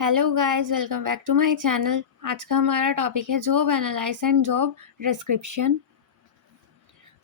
Hello guys, welcome back to my channel. आज का हमारा टॉपिक है job analyse and job description.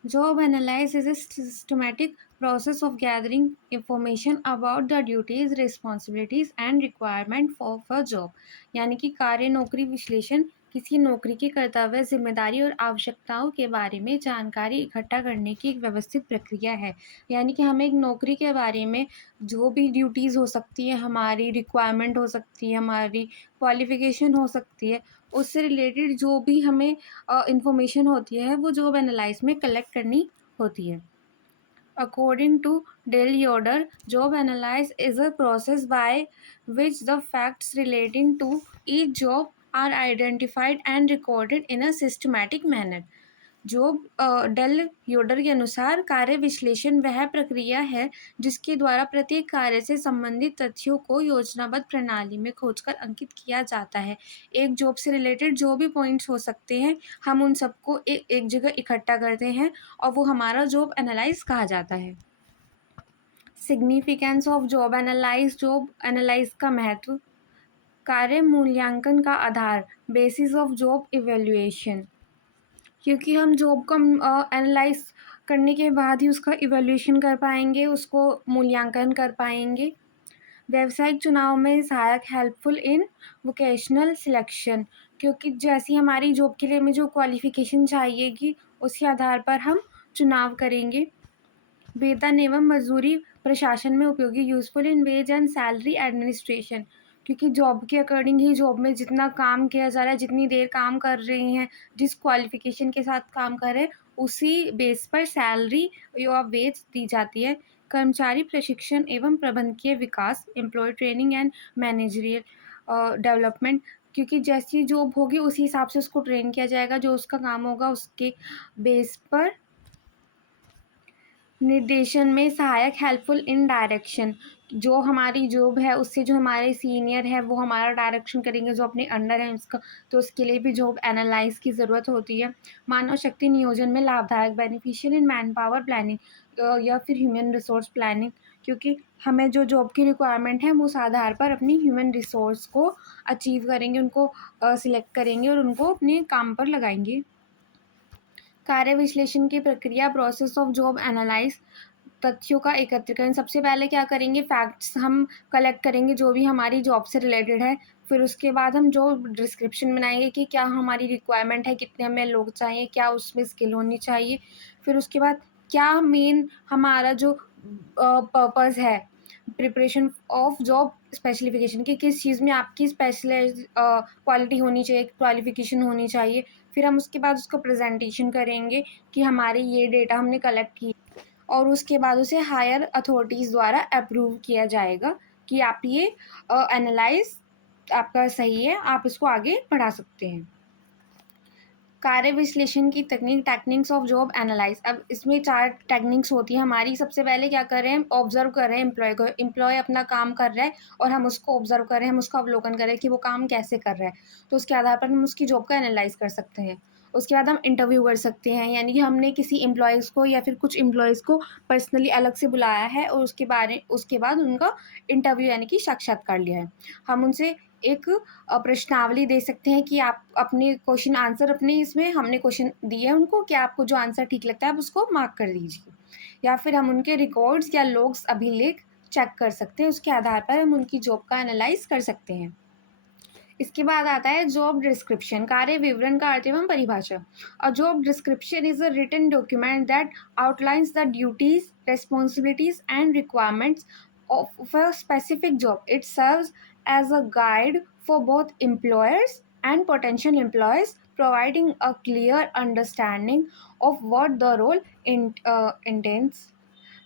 Job analysis is a systematic process of gathering information about the duties, responsibilities and requirement of a job। यानी कि कार्य नौकरी विश्लेषण किसी नौकरी के कर्तव्य, जिम्मेदारी और आवश्यकताओं के बारे में जानकारी इकट्ठा करने की एक व्यवस्थित प्रक्रिया है। यानी कि हमें एक नौकरी के बारे में जो भी ड्यूटीज़ हो सकती है, हमारी रिक्वायरमेंट हो सकती है, हमारी क्वालिफिकेशन हो सकती है, उससे रिलेटेड जो भी हमें इंफॉर्मेशन होती है वो जॉब एनालाइज में कलेक्ट करनी होती है। According to Del Yoder, job analysis is a process by which the facts relating to each job are identified and recorded in a systematic manner। जो डेल योडर के अनुसार कार्य विश्लेषण वह प्रक्रिया है जिसके द्वारा प्रत्येक कार्य से संबंधित तथ्यों को योजनाबद्ध प्रणाली में खोजकर अंकित किया जाता है। एक जॉब से रिलेटेड जो भी पॉइंट्स हो सकते हैं, हम उन सबको एक जगह इकट्ठा करते हैं और वो हमारा जॉब एनालाइज कहा जाता है। सिग्निफिकेंस ऑफ जॉब एनालाइज का महत्व। कार्य मूल्यांकन का आधार, बेसिस ऑफ जॉब इवेल्युएशन। क्योंकि हम जॉब को एनालाइज करने के बाद ही उसका इवैल्यूएशन कर पाएंगे, उसको मूल्यांकन कर पाएंगे। व्यावसायिक चुनाव में सहायक, हेल्पफुल इन वोकेशनल सिलेक्शन। क्योंकि जैसी हमारी जॉब के लिए हमें जो क्वालिफिकेशन चाहिएगी उसके आधार पर हम चुनाव करेंगे। वेतन एवं मजदूरी प्रशासन में उपयोगी, useful in wage and salary administration. क्योंकि जॉब के अकॉर्डिंग ही जॉब में जितना काम किया जा रहा है, जितनी देर काम कर रहे हैं, जिस क्वालिफिकेशन के साथ काम कर रहे हैं, उसी बेस पर सैलरी या वेज दी जाती है। कर्मचारी प्रशिक्षण एवं प्रबंधकीय विकास, employee training and managerial development. क्योंकि जैसी जॉब होगी उसी हिसाब से उसको ट्रेन किया जाएगा, जो उसका काम होगा उसके बेस पर। निर्देशन में सहायक, हेल्पफुल इन डायरेक्शन। जो हमारी जॉब है उससे जो हमारे सीनियर है वो हमारा डायरेक्शन करेंगे, जो अपने अंडर है उसका, तो उसके लिए भी जॉब एनालाइज की ज़रूरत होती है। मानव शक्ति नियोजन में लाभदायक, beneficial in man power planning या फिर ह्यूमन रिसोर्स प्लानिंग। क्योंकि हमें जो जॉब की रिक्वायरमेंट है वो उस आधार पर अपनी ह्यूमन रिसोर्स को अचीव करेंगे, उनको सिलेक्ट करेंगे और उनको अपने काम पर लगाएंगे। कार्य विश्लेषण की प्रक्रिया, प्रोसेस ऑफ जॉब एनालाइज। तथ्यों का एकत्रीकरण। सबसे पहले क्या करेंगे, फैक्ट्स हम कलेक्ट करेंगे जो भी हमारी जॉब से रिलेटेड है। फिर उसके बाद हम जो डिस्क्रिप्शन बनाएंगे कि क्या हमारी रिक्वायरमेंट है, कितने हमें लोग चाहिए, क्या उसमें स्किल होनी चाहिए। फिर उसके बाद क्या मेन हमारा जो पर्पज़ है प्रिपरेशन ऑफ जॉब स्पेसिफिकेशन, कि किस चीज़ में आपकी स्पेशलाइज क्वालिटी होनी चाहिए, क्वालिफिकेशन होनी चाहिए। फिर हम उसके बाद उसको प्रेजेंटेशन करेंगे कि हमारे ये डेटा हमने कलेक्ट किया, और उसके बाद उसे हायर अथॉरिटीज़ द्वारा अप्रूव किया जाएगा कि आप ये एनालाइज आपका सही है, आप इसको आगे बढ़ा सकते हैं। कार्य विश्लेषण की तकनीक, टेक्निक्स ऑफ जॉब एनालाइज। अब इसमें 4 टेक्निक्स होती हैं हमारी। सबसे पहले क्या कर रहे हैं, ऑब्जर्व कर रहे हैं एम्प्लॉय को। एम्प्लॉय अपना काम कर रहा है और हम उसको ऑब्जर्व कर रहे हैं, हम उसका अवलोकन कर रहे हैं कि वो काम कैसे कर रहा है, तो उसके आधार पर हम उसकी जॉब का एनालाइज कर सकते हैं। उसके बाद हम इंटरव्यू कर सकते हैं, यानी कि हमने किसी एम्प्लॉयज़ को या फिर कुछ एम्प्लॉयज़ को पर्सनली अलग से बुलाया है और उसके बाद उनका इंटरव्यू यानी कि साक्षात्कार लिया है। हम उनसे एक प्रश्नावली दे सकते हैं कि आप अपने क्वेश्चन आंसर, अपने इसमें हमने क्वेश्चन दिए हैं उनको कि आपको जो आंसर ठीक लगता है आप उसको मार्क कर दीजिए। या फिर हम उनके रिकॉर्ड्स या लोग्स, अभिलेख चेक कर सकते हैं, उसके आधार पर हम उनकी जॉब का एनालाइज कर सकते हैं। इसके बाद आता है जॉब डिस्क्रिप्शन, कार्य विवरण का अर्थ एवं परिभाषा। A job description is a written document that outlines the duties, responsibilities and requirements of a specific job. It serves as a guide for both employers and potential employees, providing a clear understanding of what the role entails।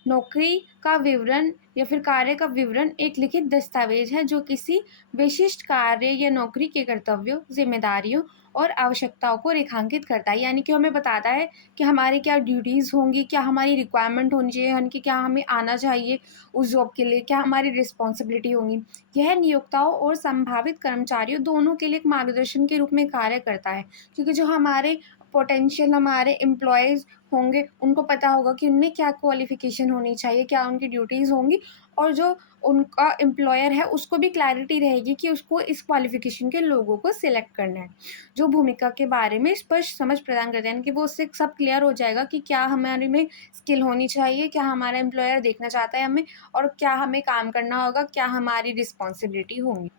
नौकरी का विवरण या फिर कार्य का विवरण एक लिखित दस्तावेज है जो किसी विशिष्ट कार्य या नौकरी के कर्तव्यों, जिम्मेदारियों और आवश्यकताओं को रेखांकित करता है। यानी कि हमें बताता है कि हमारी क्या ड्यूटीज़ होंगी, क्या हमारी रिक्वायरमेंट होनी चाहिए, यानी कि क्या हमें आना चाहिए उस जॉब के लिए, क्या हमारी रिस्पॉन्सिबिलिटी होंगी। यह नियोक्ताओं और संभावित कर्मचारियों दोनों के लिए एक मार्गदर्शन के रूप में कार्य करता है। क्योंकि जो हमारे पोटेंशियल हमारे एम्प्लॉयज़ होंगे, उनको पता होगा कि उनमें क्या क्वालिफ़िकेशन होनी चाहिए, क्या उनकी ड्यूटीज़ होंगी, और जो उनका एम्प्लॉयर है उसको भी क्लैरिटी रहेगी कि उसको इस क्वालिफ़िकेशन के लोगों को सिलेक्ट करना है। जो भूमिका के बारे में स्पष्ट समझ प्रदान करते हैं, यानी कि वो उससे सब क्लियर हो जाएगा कि क्या हमारे में स्किल होनी चाहिए, क्या हमारा एम्प्लॉयर देखना चाहता है हमें, और क्या हमें काम करना होगा, क्या हमारी रिस्पॉन्सिबिलिटी होंगी।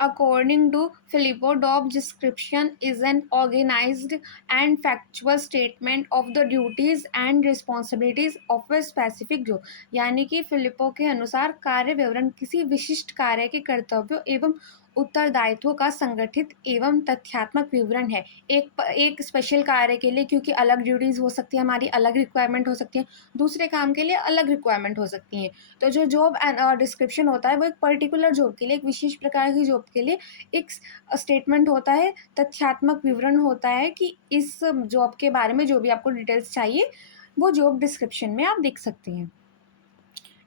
According to Filippo, job description is an organized and factual statement of the duties and responsibilities of a specific job. यानी कि फिलिपो के अनुसार कार्य विवरण किसी विशिष्ट कार्य के कर्तव्यों एवं उत्तरदायित्वों का संगठित एवं तथ्यात्मक विवरण है। एक स्पेशल कार्य के लिए, क्योंकि अलग ड्यूटीज़ हो सकती है हमारी, अलग रिक्वायरमेंट हो सकती है, दूसरे काम के लिए अलग रिक्वायरमेंट हो सकती हैं। तो जो जॉब डिस्क्रिप्शन होता है वो एक पर्टिकुलर जॉब के लिए, एक विशेष प्रकार की जॉब के लिए एक स्टेटमेंट होता है, तथ्यात्मक विवरण होता है कि इस जॉब के बारे में जो भी आपको डिटेल्स चाहिए वो जॉब डिस्क्रिप्शन में आप देख सकते हैं।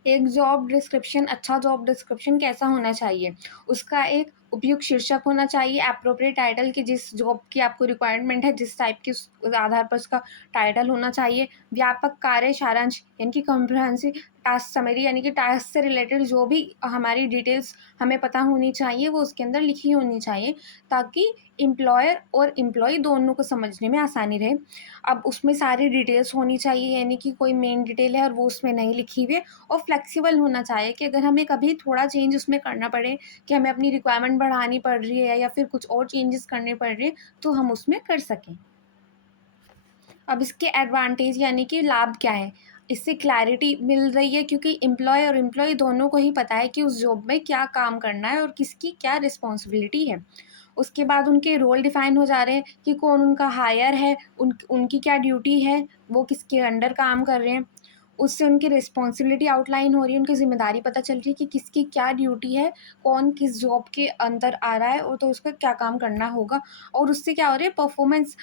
एक जॉब डिस्क्रिप्शन, अच्छा जॉब डिस्क्रिप्शन कैसा होना चाहिए? उसका एक उपयुक्त शीर्षक होना चाहिए, एप्रोप्रिएट टाइटल, कि जिस जॉब की आपको रिक्वायरमेंट है, जिस टाइप की उस आधार पर उसका टाइटल होना चाहिए। व्यापक कार्य सारांश, यानी कि कॉम्प्रिहेंसिव टास्क समरी, यानी कि टास्क से रिलेटेड जो भी हमारी डिटेल्स हमें पता होनी चाहिए वो उसके अंदर लिखी होनी चाहिए, ताकि एम्प्लॉयर और एम्प्लॉयी दोनों को समझने में आसानी रहे। अब उसमें सारी डिटेल्स होनी चाहिए, यानी कि कोई मेन डिटेल है और वो उसमें नहीं लिखी हुई है, और फ्लेक्सिबल होना चाहिए कि अगर हमें कभी थोड़ा चेंज उसमें करना पड़े, कि हमें अपनी रिक्वायरमेंट बढ़ानी पड़ रही है या फिर कुछ और चेंजेस करने पड़ रहे हैं, तो हम उसमें कर सकें। अब इसके एडवांटेज यानी कि लाभ क्या है? इससे क्लैरिटी मिल रही है, क्योंकि एम्प्लॉय और एम्प्लॉयी दोनों को ही पता है कि उस जॉब में क्या काम करना है और किसकी क्या रिस्पॉन्सिबिलिटी है। उसके बाद उनके रोल डिफाइन हो जा रहे हैं कि कौन उनका हायर है, उनकी क्या ड्यूटी है, वो किसके अंडर काम कर रहे हैं। उससे उनकी रिस्पॉन्सिबिलिटी आउटलाइन हो रही है, उनकी ज़िम्मेदारी पता चल रही है कि किसकी क्या ड्यूटी है, कौन किस जॉब के अंदर आ रहा है, और तो उसका क्या काम करना होगा। और उससे क्या हो रही है, परफॉर्मेंस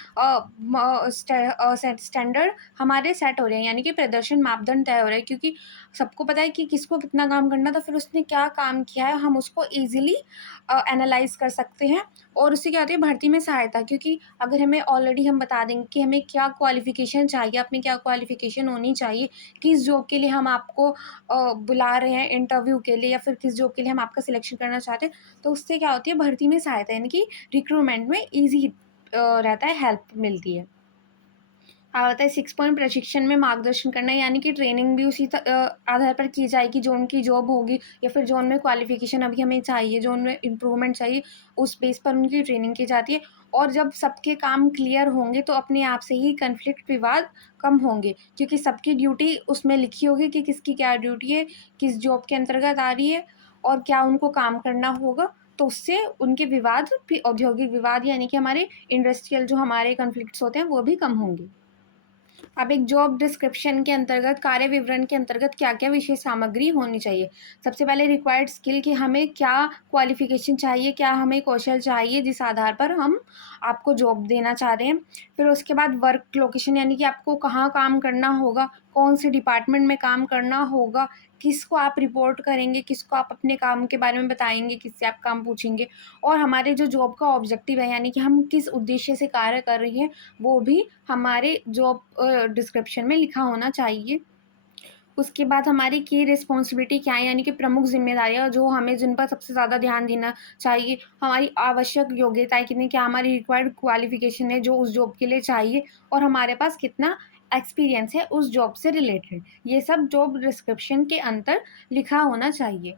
स्टैंडर्ड हमारे सेट हो रहे हैं, यानी कि प्रदर्शन मापदंड तय हो रहे हैं, क्योंकि सबको पता है कि किसको कितना काम करना था, फिर उसने क्या काम किया है हम उसको ईजिली एनालाइज कर सकते हैं। और उससे क्या होती है, भर्ती में सहायता, क्योंकि अगर हमें ऑलरेडी हम बता देंगे कि हमें क्या क्वालिफिकेशन चाहिए, अपनी क्या क्वालिफिकेशन होनी चाहिए, किस जॉब के लिए हम आपको बुला रहे हैं इंटरव्यू के लिए, या फिर किस जॉब के लिए हम आपका सिलेक्शन करना चाहते हैं, तो उससे क्या होती है, भर्ती में सहायता, यानी कि रिक्रूटमेंट में ईजी रहता है, हेल्प मिलती है। आता है 6 पॉइंट प्रशिक्षण में मार्गदर्शन करना, यानी कि ट्रेनिंग भी उसी आधार पर की जाएगी, जो उनकी जॉब होगी या फिर जो उनमें क्वालिफिकेशन अभी हमें चाहिए, जो उनमें इम्प्रूवमेंट चाहिए, उस बेस पर उनकी ट्रेनिंग की जाती है। और जब सबके काम क्लियर होंगे तो अपने आप से ही कन्फ्लिक्ट विवाद कम होंगे, क्योंकि सबकी ड्यूटी उसमें लिखी होगी कि किसकी क्या ड्यूटी है, किस जॉब के अंतर्गत आ रही है और क्या उनको काम करना होगा। तो उससे उनके विवाद भी, औद्योगिक विवाद यानी कि हमारे इंडस्ट्रियल जो हमारे कन्फ्लिक्ट्स होते हैं, वो भी कम होंगे। अब एक जॉब डिस्क्रिप्शन के अंतर्गत, कार्य विवरण के अंतर्गत क्या-क्या विषय सामग्री होनी चाहिए? सबसे पहले रिक्वायर्ड स्किल, कि हमें क्या क्वालिफ़िकेशन चाहिए, क्या हमें कौशल चाहिए जिस आधार पर हम आपको जॉब देना चाह रहे हैं। फिर उसके बाद वर्क लोकेशन, यानी कि आपको कहाँ काम करना होगा, कौन से डिपार्टमेंट में काम करना होगा, किसको आप रिपोर्ट करेंगे, किसको आप अपने काम के बारे में बताएँगे, किससे आप काम पूछेंगे, और हमारे जो जॉब का ऑब्जेक्टिव है, यानी कि हम किस उद्देश्य से कार्य कर रहे हैं, वो भी हमारे जॉब डिस्क्रिप्शन में लिखा होना चाहिए। उसके बाद हमारी की रिस्पॉन्सिबिलिटी क्या है, यानी कि प्रमुख ज़िम्मेदारियाँ जो हमें, जिन पर सबसे ज़्यादा ध्यान देना चाहिए। हमारी आवश्यक योग्यताएँ कितनी, क्या हमारी रिक्वायर्ड क्वालिफ़िकेशन है जो उस जॉब के लिए चाहिए, और हमारे पास कितना एक्सपीरियंस है उस जॉब से रिलेटेड। ये सब जॉब डिस्क्रिप्शन के अंदर लिखा होना चाहिए।